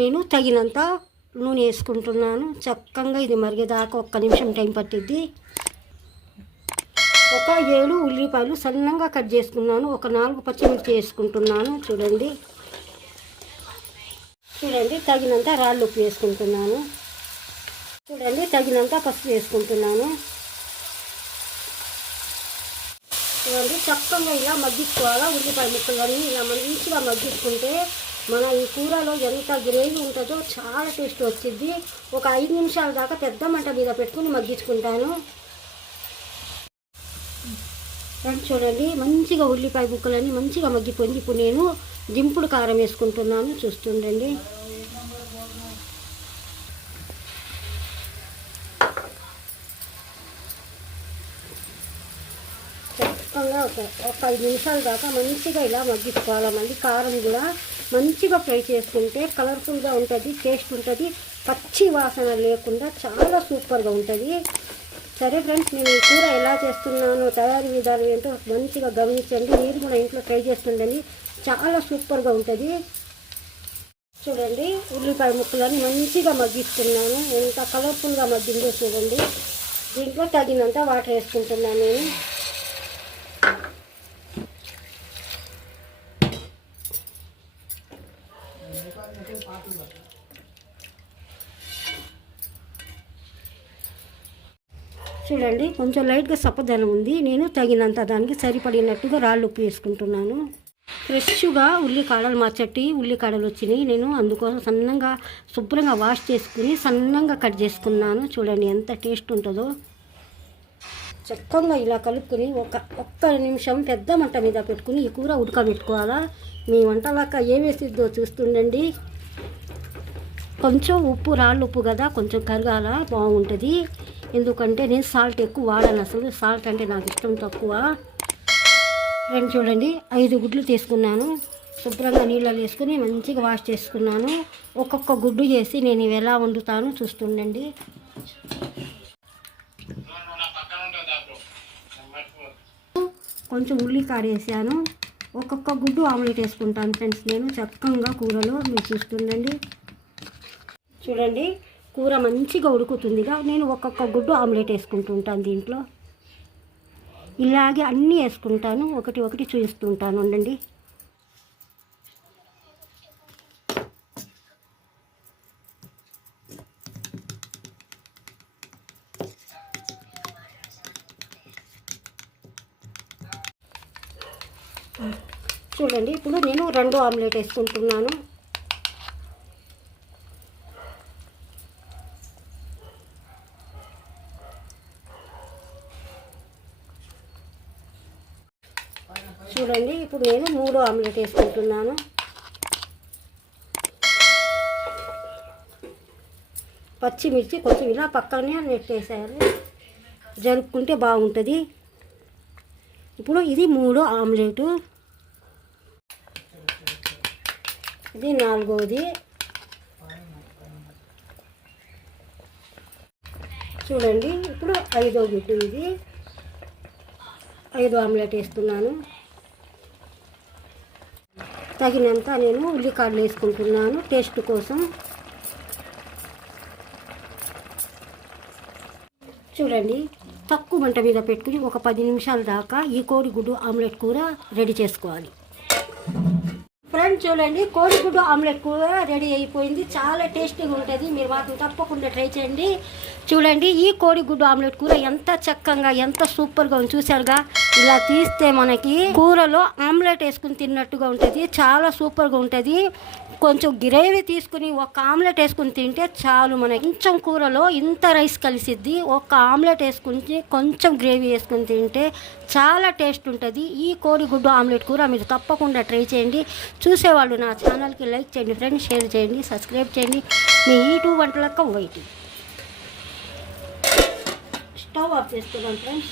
నేను తగినంత నూనె వేసుకుంటున్నాను. చక్కగా ఇది మరిగేదాకా ఒక్క నిమిషం టైం పట్టిద్ది. ఒక ఏడు ఉల్లిపాయలు సన్నంగా కట్ చేసుకున్నాను. ఒక నాలుగు పచ్చిమిర్చి వేసుకుంటున్నాను. చూడండి. చూడండి తగినంత రాళ్ళు ఉప్పు వేసుకుంటున్నాను. చూడండి తగినంత పసుపు వేసుకుంటున్నాను. చూడండి చక్కగా ఇలా మగ్గించుకోవాలా? ఉల్లిపాయ ముక్కలన్నీ ఇలా మంచిగా మగ్గించుకుంటే మన ఈ కూరలో ఎంత గ్రేవీ ఉంటుందో చాలా టేస్ట్ వచ్చింది. ఒక ఐదు నిమిషాల దాకా పెద్ద మంట మీద పెట్టుకుని మగ్గించుకుంటాను. ఫ్రెండ్స్ చూడండి మంచిగా ఉల్లిపాయ ముక్కలన్నీ మంచిగా మగ్గిపోయింది. ఇప్పుడు నేను దింపుడు కారం వేసుకుంటున్నాను. చూస్తుండండి. ఖచ్చితంగా ఒక ఒక ఐదు నిమిషాల దాకా మంచిగా ఇలా మగ్గించుకోవాలి. మళ్ళీ కారం కూడా మంచిగా ఫ్రై చేసుకుంటే కలర్ఫుల్గా ఉంటుంది టేస్ట్ ఉంటుంది పచ్చి వాసన లేకుండా చాలా సూపర్గా ఉంటుంది. సరే ఫ్రెండ్స్ నేను ఈ కూర ఎలా చేస్తున్నాను తయారీ విధానం ఏంటో మంచిగా గమనించండి. మీరు కూడా ఇంట్లో ట్రై చేస్తుండండి. చాలా సూపర్గా ఉంటుంది. చూడండి ఉల్లిపాయ ముక్కలని మంచిగా మగ్గిస్తున్నాను. ఎంత కలర్ఫుల్గా మగ్గిందో చూడండి. దీంట్లో తగినంత వాటర్ వేసుకుంటున్నాను నేను. చూడండి కొంచెం లైట్గా సప్పదనం ఉంది. నేను తగినంత దానికి సరిపడినట్టుగా రాళ్ళు ఉప్పు వేసుకుంటున్నాను. ఫ్రెష్గా ఉల్లికాడలు మా చెట్టి ఉల్లికాడలు వచ్చినాయి. నేను అందుకోసం సన్నంగా శుభ్రంగా వాష్ చేసుకుని సన్నంగా కట్ చేసుకున్నాను. చూడండి ఎంత టేస్ట్ ఉంటుందో. చక్కగా ఇలా కలుపుకొని ఒక ఒక్క నిమిషం పెద్ద మంట మీద పెట్టుకుని ఈ కూర ఉడకబెట్టుకోవాలా? మీ వంటలాక ఏమేసిద్దో చూస్తుండండి. కొంచెం ఉప్పు రాళ్ళు ఉప్పు కదా కొంచెం కరగాల బాగుంటుంది. ఎందుకంటే నేను సాల్ట్ ఎక్కువ వాడను అసలు. సాల్ట్ అంటే నాకు ఇష్టం తక్కువ. రెండు చూడండి ఐదు గుడ్లు తీసుకున్నాను. శుభ్రంగా నీళ్ళలో వేసుకుని మంచిగా వాష్ చేసుకున్నాను. ఒక్కొక్క గుడ్డు చేసి నేను ఇవి ఎలా వండుతాను చూస్తుండండి. కొంచెం ఉల్లికాడ వేసాను. ఒక్కొక్క గుడ్డు ఆమ్లెట్ వేసుకుంటాను ఫ్రెండ్స్ నేను. చక్కగా కూరలో మీరు చూస్తుండండి. చూడండి కూర మంచిగా ఉడుకుతుందిగా. నేను ఒక్కొక్క గుడ్డు ఆమ్లెట్ వేసుకుంటుంటాను దీంట్లో. ఇలాగే అన్నీ వేసుకుంటాను ఒకటి ఒకటి చూపిస్తుంటాను ఉండండి. చూడండి ఇప్పుడు నేను రెండు ఆమ్లెట్ వేసుకుంటున్నాను. చూడండి ఇప్పుడు నేను మూడో ఆమ్లెట్ వేసుకుంటున్నాను. పచ్చిమిర్చి కొంచెం ఇలా పక్కనే నెట్టేసేయాలి జరుపుకుంటే బాగుంటుంది. ఇప్పుడు ఇది మూడో ఆమ్లెటు. ఇది నాలుగోది. చూడండి ఇప్పుడు ఐదో గుడ్డు ఇది. ఐదు ఆమ్లెట్ వేస్తున్నాను. తగినంత నేను ఉల్లికాడలు వేసుకుంటున్నాను. టేస్ట్ కోసం చూడండి తక్కువ మంట మీద పెట్టుకుని ఒక పది నిమిషాల దాకా ఈ కోడిగుడ్డు ఆమ్లెట్ కూర రెడీ చేసుకోవాలి. ఫ్రెండ్స్ చూడండి కోడిగుడ్డు ఆమ్లెట్ కూర రెడీ అయిపోయింది. చాలా టేస్టీగా ఉంటుంది. మీరు మాత్రం తప్పకుండా ట్రై చేయండి. చూడండి ఈ కోడిగుడ్డు ఆమ్లెట్ కూర ఎంత చక్కగా ఎంత సూపర్గా ఉంది. చూసారుగా ఇలా తీస్తే మనకి కూరలో ఆమ్లెట్ వేసుకుని తిన్నట్టుగా ఉంటుంది చాలా సూపర్గా ఉంటుంది. కొంచెం గ్రేవీ తీసుకుని ఒక ఆమ్లెట్ వేసుకుని తింటే చాలు మనకి. కొంచెం కూరలో ఇంత రైస్ కలిసిద్ది ఒక ఆమ్లెట్ వేసుకుని కొంచెం గ్రేవీ వేసుకుని తింటే చాలా టేస్ట్ ఉంటుంది. ఈ కోడిగుడ్డు ఆమ్లెట్ కూర మీరు తప్పకుండా ట్రై చేయండి. చూసేవాళ్ళు నా ఛానల్కి లైక్ చేయండి ఫ్రెండ్స్ షేర్ చేయండి సబ్స్క్రైబ్ చేయండి. మీ యూట్యూబ్ టూ వంటలక్క వైట్. స్టవ్ ఆఫ్ చేస్తున్నాం ఫ్రెండ్స్.